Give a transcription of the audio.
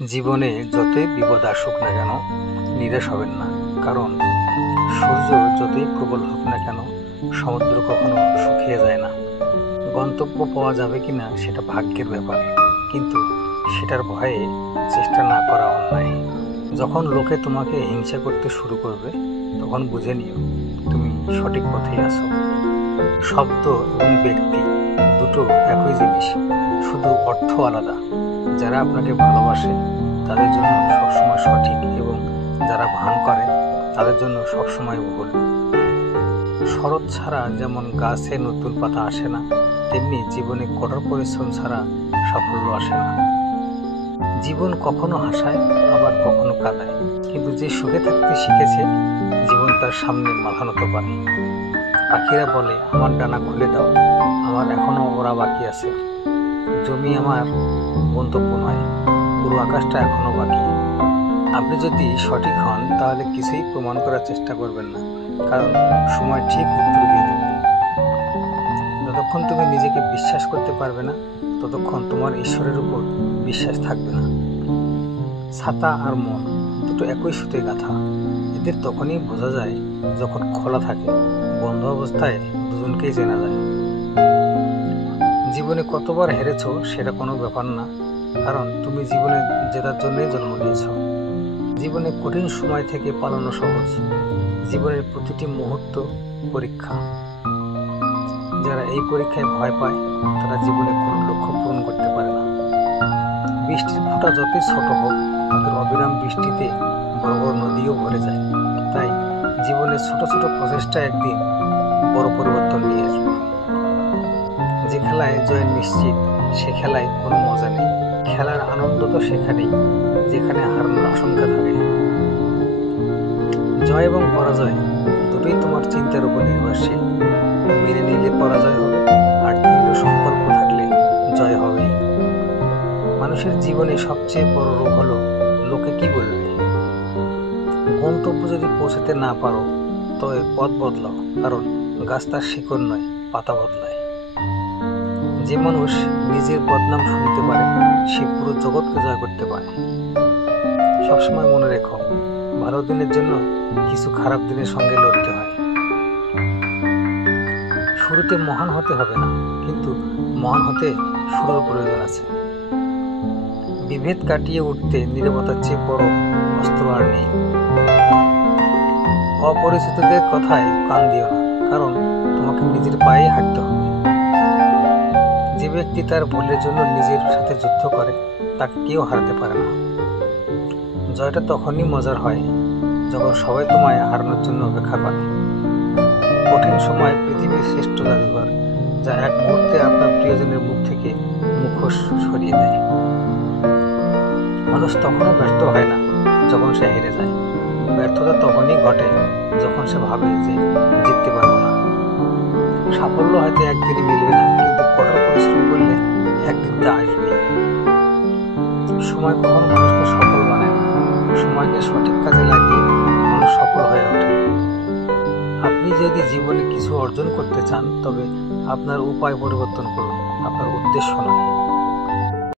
জীবনে যতই বিপদ আসুক না কেন নিরাশ হবেন না, কারণ সূর্য যতই প্রবল হোক না কেন সমুদ্র কখনো শুকিয়ে যায় না। গন্তব্য পাওয়া যাবে কিনা সেটা ভাগ্যের ব্যাপার, কিন্তু সেটার ভয়ে চেষ্টা না করা অন্যায়। যখন লোকে তোমাকে হিংসা করতে শুরু করবে তখন বুঝে নিও তুমি সঠিক পথেই আছো। শব্দ এবং ব্যক্তি দুটো একই জিনিস, শুধু অর্থ আলাদা। যারা আপনাকে ভালোবাসে তাদের জন্য সবসময় সঠিক, এবং যারা ভান করে তাদের জন্য সবসময় ভুল। শরৎ ছাড়া যেমন গাছে নতুন পাতা আসে না, তেমনি জীবনে কঠোর পরিশ্রম ছাড়া সাফল্য আসে না। জীবন কখনো হাসায়, আবার কখনো কাঁদায়, কিন্তু যে সুখে থাকতে শিখেছে জীবন তার সামনে মাথা নত করে। পাখিরা বলে, আমার ডানা খুলে দাও, আমার এখনো ওরা বাকি আছে। জমি আমার গন্তব্য নয়, পুরো আকাশটা এখনো বাকি। আপনি যদি সঠিক হন তাহলে কিছুই প্রমাণ করার চেষ্টা করবেন না, কারণ সময় ঠিক উত্তর দিয়ে দেবে। যতক্ষণ তুমি নিজেকে বিশ্বাস করতে পারবে না ততক্ষণ তোমার ঈশ্বরের উপর বিশ্বাস থাকবে না। ছাতা আর মন দুটো একই সুতোয় গাঁথা। এদের তখনই বোঝা যায় যখন খোলা থাকে, বন্ধ অবস্থায় দুজনকেই চেনা যায়। জীবনে কতবার হেরেছো সেটা কোনো ব্যাপার না, কারণ তুমি জীবনে জেতার জন্যই জন্ম নিয়েছ। জীবনে কঠিন সময় থেকে পালানো সহজ, জীবনের প্রতিটি মুহূর্ত পরীক্ষা। যারা এই পরীক্ষায় ভয় পায় তারা জীবনে কোনো লক্ষ্য পূরণ করতে পারে না। বৃষ্টির ফোঁটা যতই ছোট হোক, তাদের অবিরাম বৃষ্টিতে বড় বড় নদীও ভরে যায়। তাই জীবনের ছোট ছোট প্রচেষ্টা একদিন বড় পরিবর্তন নিয়ে আসবে। যে খেলায় জয় নিশ্চিত, সে খেলায় কোনো মজা নেই। খেলার আনন্দ তো সেখানেই যেখানে হারানোর আশঙ্কা থাকে। জয় এবং পরাজয় দুটোই তোমার চিন্তার উপর নির্ভরশীল। মেনে নিলে পরাজয় হবে, আর দৃঢ় সংকল্প থাকলে জয় হবেই। মানুষের জীবনে সবচেয়ে বড় রোগ হলো লোকে কি বলবে। গন্তব্য যদি পৌঁছাতে না পারো তবে পথ বদলাও, কারণ গাছ তার শিকড় নয়, পাতা বদলায়। যে মানুষ নিজের বদনাম শুনতে পারে সে পুরো জগৎকে জয় করতে পারে। সবসময় মনে রেখো, ভালো দিনের জন্য কিছু খারাপ দিনের সঙ্গে লড়তে হয়। শুরুতে মহান হতে হবে না, কিন্তু মহান হতে শুরুর প্রয়োজন আছে। বিভেদ কাটিয়ে উঠতে নীরবতার চেয়ে বড় অস্ত্র আর নেই। অপরিচিতদের কথায় কান দিও না, কারণ তোমাকে নিজের পায়ে হাঁটতে হবে। যে ব্যক্তি তার ভুলের জন্য নিজের সাথে যুদ্ধ করে তাকে কেউ হারাতে পারে না। জয়টা তখনই মজার হয় যখন সবাই তোমায় হারানোর জন্য অপেক্ষা করে। কঠিন সময় পৃথিবীর শ্রেষ্ঠ জাদুঘর, যা এক মুহূর্তে আপনার প্রিয়জনের মুখ থেকে মুখোশ সরিয়ে দেয়। মানুষ তখনও ব্যর্থ হয় না যখন সে হেরে যায়। ব্যর্থতা তখনই ঘটে যখন সে ভাবে যে জিততে পারবো না। সাফল্য হয়তো একদিনই মিলবে না, কিন্তু কঠোর পরিশ্রম করলে একদিন তা আসবেই। সময় কখনো মানুষকে সফল বানায় না, সময়কে সঠিক কাজে লাগিয়ে মানুষ সফল হয়ে ওঠে। আপনি যদি জীবনে কিছু অর্জন করতে চান তবে আপনার উপায় পরিবর্তন করুন, আপনার উদ্দেশ্য নয়।